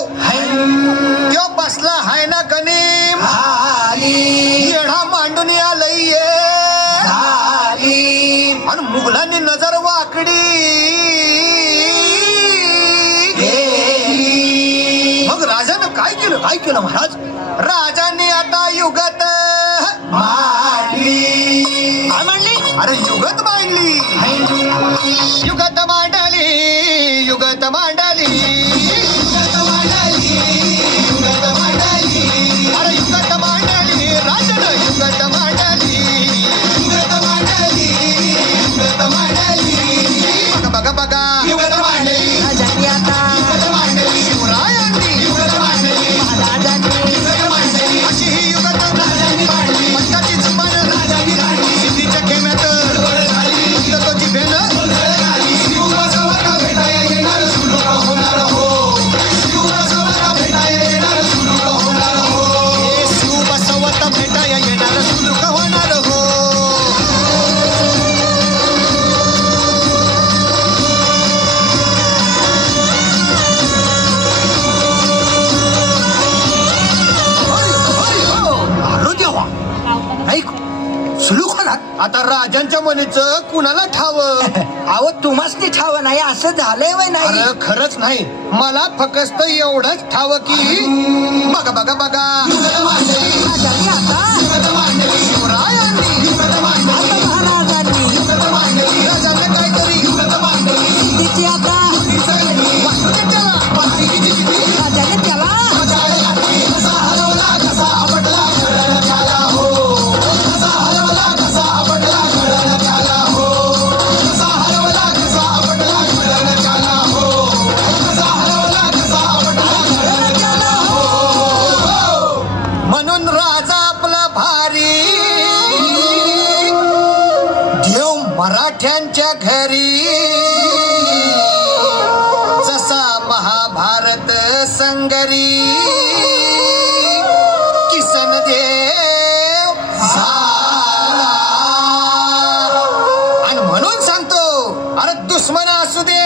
त्यो बसला हाय ना कनीम येढा मांडून आलंय आणि मुघलांनी नजर वाकडी मग राजानं काय केलं महाराज राजाने आता युगत मांडली अरे युगत मांडली युगत मांडली युगत मांडली अरे युगत मांडली राजानं युगत मांडली बघा बघा युगत मांडली राजांनी आता शिवरायांनी युगत मांडली महाराजांनी युगत मांडली अशी ही युगत राजांनी मांडली पट्टाची जुबान राजांनी काढली सिद्धीच्या खेम्यात तो जिभेन भेटाया येणार सुलूक होणार हो भेटाया येणार सुलूक होणार हो शिवबसवत भेटाया येणार सुलूक होणार हो सुलूक होणार आता राजांच्या मनीचं कुणाला ठाव अहो तुम्हासनी ठाव नाही असं झालंय वय नाही खरंच नाही मला फक्त एवढंच ठाव की बघा बघा बघा शिवरायांनी महाराजांनी राजांना काहीतरी सिद्धीची आता राजाने त्याला म्हणून राजा आपला भारी देव मराठ्यांच्या घरी जसा महाभारत संगरी किसन देव झाला आणि म्हणून सांगतो अरे दुश्मन असू दे